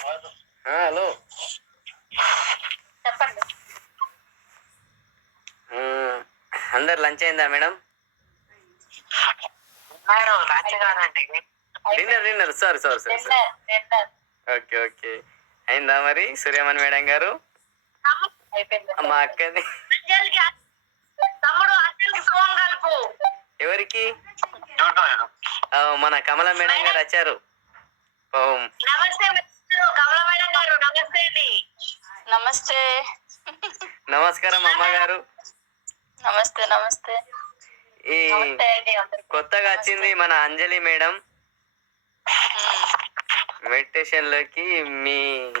Hello. చెప్పండి. అందరు lunch అయిందా madam? Dinner dinner. Sorry sorry sorry okay okay. అయిందా మరి సూర్యమణి మేడం గారు? అయిపోయింది. మా అక్కది ఎవరికి? మన కమల మేడం గారు వచ్చారు. నమస్కారం అమ్మగారు. నమస్తే నమస్తే. ఈ. కొత్తగా వచ్చింది మన అంజలి మేడం. మెడిటేషన్లోకి మీ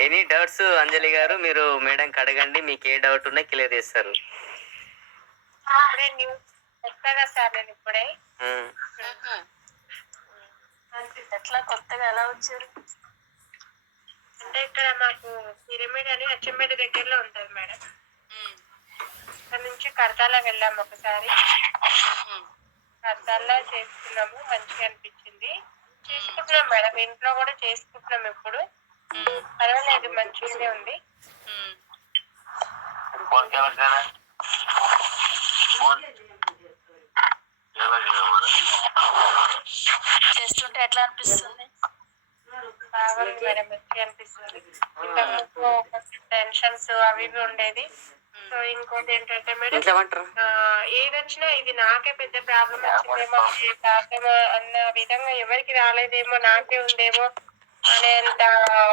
ఎనీ డౌట్స్ అంజలి గారు మీరు మేడం అడగండి మీకు ఏ డౌట్ ఉన్నా క్లియర్ చేస్తారు. ఇప్పుడే న్యూస్ కొత్తగా సార్ నేను ఇప్పుడే. మ్మ్. ఎట్లా కొత్తగా ఎలా వచ్చారు? అంటే ఇక్కడ మాకు పిరమిడ్ అని అచ్చంపేట దగ్గరలో ఉంటుంది మేడం. ఇక్కడ నుంచి కడతాల వెళ్ళాము ఒకసారి. కడతాల్లో చేసుకున్నాము మంచిగా అనిపించింది. చేసుకుంటున్నాం మేడం. ఇంట్లో కూడా చేసుకుంటున్నాం ఇప్పుడు. పర్వాలేదు మంచిగానే ఉంది. చేస్తుంటే ఎట్లా అనిపిస్తుంది? బాగుంది మేడం మంచిగా అనిపిస్తుంది. టెన్షన్స్ అవి ఇవి ఉండేది. సో ఇంకోటి ఏంటంటే మేడం ఏది వచ్చినా ఇది నాకే పెద్ద ప్రాబ్లం వచ్చిందేమో ఏ ప్రాబ్లం అన్న విధంగా ఎవరికి రాలేదేమో నాకే ఉందేమో అనేంత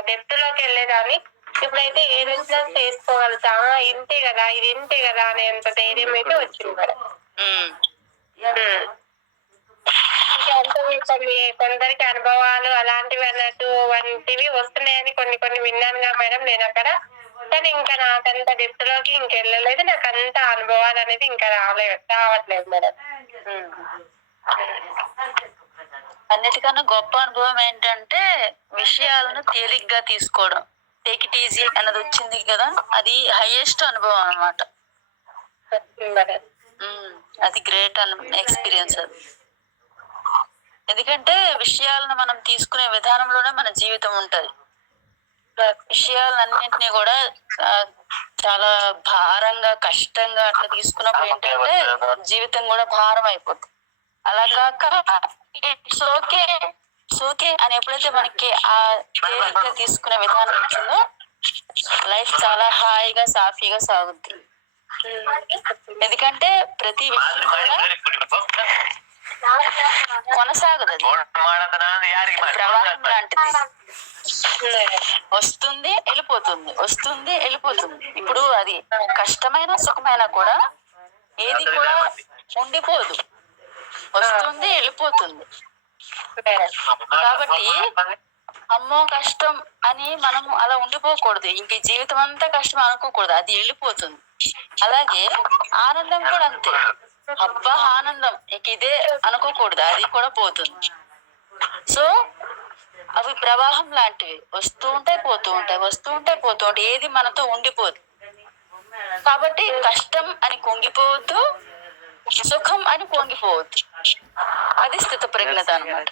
డెప్త్లోకి వెళ్ళేదాన్ని. ఇప్పుడైతే ఏది వచ్చినా చేసుకోగలుగుతా. ఇంతే కదా ఇది ఇంతే కదా అనేంత ధైర్యం అయితే వచ్చింది మేడం ఉమ్. ఉమ్. ఇంకా అంత కొన్ని కొందరికి అనుభవాలు అలాంటివి అన్నట్టు వంటివి వస్తున్నాయని కొన్ని కొన్ని విన్నానుగా మేడం నేను అక్కడ. కానీ ఇంకా నాకంత డెప్త్లోకి ఇంకెళ్ళలేదు నాకు అంత అనుభవాలు అనేది ఇంకా రాలేదు రావట్లేదు మేడం. అన్నిటికన్నా గొప్ప అనుభవం ఏంటంటే విషయాలను తేలిగ్గా తీసుకోవడం. టేక్ ఇట్ ఈజీ అన్నది వచ్చింది కదా. అది హైయెస్ట్ అనుభవం ఉమ్. అది గ్రేట్ అన్ ఎక్స్పీరియన్స్ అది. ఎందుకంటే విషయాలను మనం తీసుకునే విధానంలోనే మన జీవితం ఉంటది. విషయాలన్నింటినీ కూడా చాలా భారంగా కష్టంగా అట్లా తీసుకున్నప్పుడు ఏంటంటే జీవితం కూడా భారం అయిపోతుంది అలా కాక ఇట్స్ ఓకే ఓకే అని ఎప్పుడైతే మనకి ఆ తేలిగ్గా తీసుకునే విధానం వచ్చిందో లైఫ్ చాలా హాయిగా సాఫీగా సాగుద్ది. ఎందుకంటే ప్రతి విషయం కూడా కొనసాగదు? ప్రవాహం లాంటిది వస్తుంది వెళ్ళిపోతుంది వస్తుంది వెళ్ళిపోతుంది. ఇప్పుడు అది కష్టమైన సుఖమైన కూడా ఏది కూడా ఉండిపోదు. వస్తుంది వెళ్ళిపోతుంది. కాబట్టి అమ్మో కష్టం అని మనం అలా ఉండిపోకూడదు. ఇంక జీవితం అంతా కష్టం అనుకోకూడదు. అది వెళ్ళిపోతుంది. అలాగే ఆనందం కూడా అంతే. అబ్బా ఆనందం. ఇంక ఇదే అనుకోకూడదు. అది కూడా పోతుంది. సో అవి ప్రవాహం లాంటివి. వస్తూ ఉంటాయి పోతూ ఉంటాయి. వస్తూ ఉంటాయి పోతూ ఉంటాయి. ఏది మనతో ఉండిపోదు. కాబట్టి కష్టం అని కుంగిపోవద్దు సుఖం అని పొంగిపోవద్దు అది స్థిత ప్రజ్ఞత అనమాట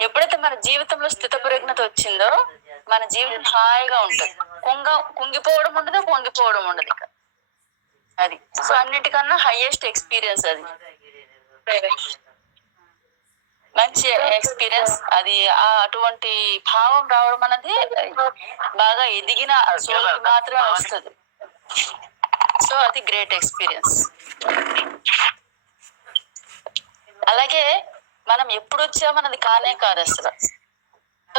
ఎప్పుడైతే మన జీవితంలో స్థిత ప్రజ్ఞత వచ్చిందో మన జీవితం హాయిగా ఉంటుంది. కుంగ కుంగిపోవడం ఉండదు పొంగిపోవడం ఉండదు. అది. సో అన్నిటికన్నా హైయెస్ట్ ఎక్స్పీరియన్స్ అది. మంచి ఎక్స్పీరియన్స్ అది అటువంటి భావం రావడం అనేది బాగా ఎదిగిన సోల్కి మాత్రమే వస్తుంది. సో అది గ్రేట్ ఎక్స్పీరియన్స్ అలాగే మనం ఎప్పుడు వచ్చామన్నది కానే కాదు అసలు.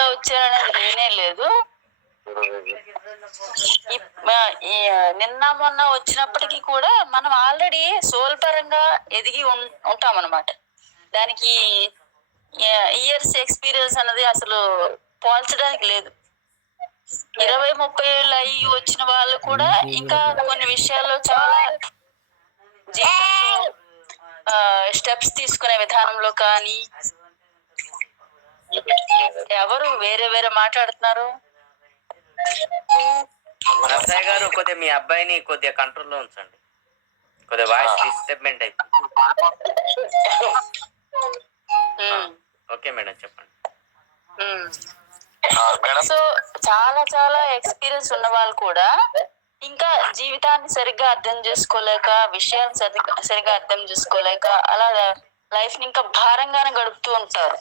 వచ్చారనేది లేనే లేదు. నిన్న మొన్న వచ్చినప్పటికీ కూడా మనం ఆల్రెడీ సోల్ పరంగా ఎదిగి ఉంటాం అనమాట దానికి ఇయర్స్ ఎక్స్పీరియన్స్ అనేది అసలు పోల్చడానికి లేదు. ఇరవై ముప్పై ఏళ్ళు అయ్యి వచ్చిన వాళ్ళు కూడా ఇంకా కొన్ని విషయాల్లో చాలా స్టెప్స్ తీసుకునే విధానంలో కానీ ఎవరు వేరే వేరే మాట్లాడుతున్నారు? నర్సయ్య గారు కొద్దిగా మీ అబ్బాయిని కొద్దిగా కంట్రోల్లో ఉంచండి. కొద్దిగా voice disturbance um, okay madam చెప్పండి. సో చాలా చాలా ఎక్స్పీరియన్స్ ఉన్న వాళ్ళు కూడా ఇంకా జీవితాన్ని సరిగ్గా అర్థం చేసుకోలేక విషయాన్ని సరిగ్గా సరిగ్గా అర్థం చేసుకోలేక అలా లైఫ్ని ఇంకా భారంగానే గడుపుతూ ఉంటారు.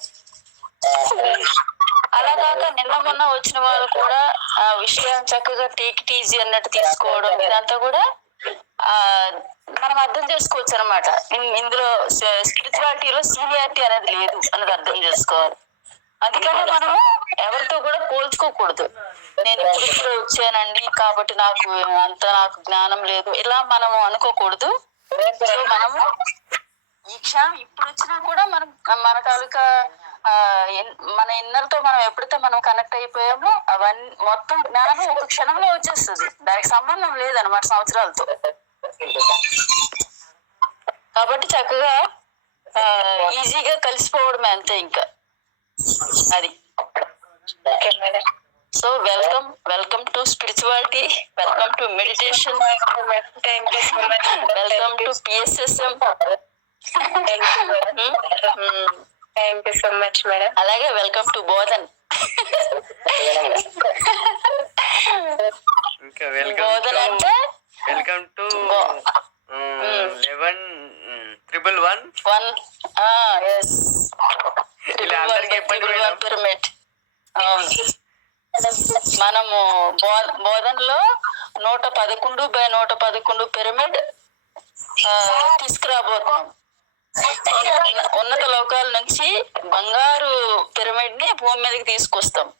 అలా కాక నిన్న మొన్న వచ్చిన వాళ్ళు కూడా ఆ విషయం చక్కగా టేక్ ఇట్ ఈజీ అన్నట్టు తీసుకోవడం ఇదంతా కూడా ఆ మనం అర్థం చేసుకోవచ్చు అనమాట ఇందులో స్పిరిచువాలిటీలో సీనియారిటీ అనేది లేదు అన్నది అర్థం చేసుకోవాలి. అందుకని మనం ఎవరితో కూడా పోల్చుకోకూడదు. నేను ఇప్పుడు ఇప్పుడు వచ్చానండి కాబట్టి నాకు అంత నాకు జ్ఞానం లేదు. ఇలా మనము అనుకోకూడదు. సో మనము ఈ క్షణం ఇప్పుడు వచ్చినా కూడా మనం మన తాలూకా మన ఇన్నర్తో మనం ఎప్పుడైతే మనం కనెక్ట్ అయిపోయామో అవన్నీ మొత్తం జ్ఞానం ఒక క్షణంలో వచ్చేస్తుంది. దానికి సంబంధం లేదన్నమాట సంవత్సరాలతో. కాబట్టి చక్కగా ఈజీగా కలిసిపోవడమే అంతే ఇంకా. అది. So welcome welcome to spirituality welcome to meditation welcome to PSSM. Thank you so much madam అలాగే వెల్కమ్ టు బోధన్. ఇంకా వెల్కమ్ బోధన్ అంటే? Welcome to eleven triple one. One. Yes ఇలా అందరికి చెప్పండి మేడం. పిరమిడ్ మనము బో- బోధనలో నూట పదకొండు బై నూట పదకొండు పిరమిడ్ ఆ, తీసుకురాబోతున్నాం. ఉన్నత లోకాల నుంచి బంగారు పిరమిడ్ని భూమి మీదకి తీసుకొస్తాం.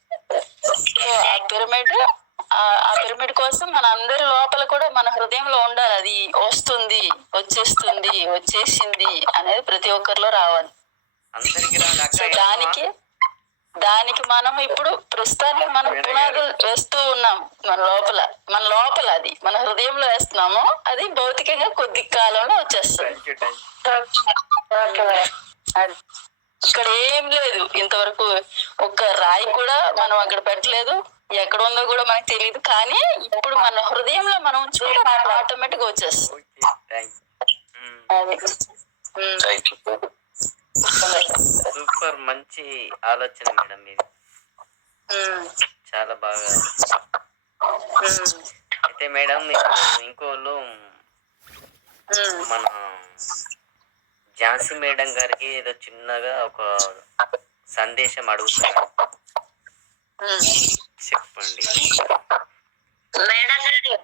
సో ఆ పిరమిడ్ ఆ- పిరమిడ్ కోసం మన అందరి లోపల కూడా మన హృదయంలో ఉండాలి. అది వస్తుంది వచ్చేస్తుంది వచ్చేసింది అనేది ప్రతి ఒక్కరిలో రావాలి. సో దానికి దానికి మనం ఇప్పుడు ప్రస్తుతానికి మనం పునాదులు వేస్తూ ఉన్నాం మన లోపల మన లోపల అది. మన హృదయంలో వేస్తున్నాము. అది భౌతికంగా కొద్ది కాలంలో వచ్చేస్తుంది. ఇక్కడ ఏం లేదు. ఇంతవరకు ఒక్క రాయి కూడా మనం అక్కడ పెట్టలేదు. ఎక్కడ ఉందో కూడా మనకు తెలియదు కానీ ఇప్పుడు మన హృదయంలో మనం ఉంచుకుంటే ఆటోమేటిక్ వచ్చేస్తుంది. అది. ఆలోచన మేడం మీది. చాలా బాగా. అయితే మేడం మీకు ఇంకోళ్ళు. మన ఝాన్సీ మేడం గారికి ఏదో చిన్నగా ఒక సందేశం అడుగుతాను ఉమ్. చెప్పండి మేడం గారు.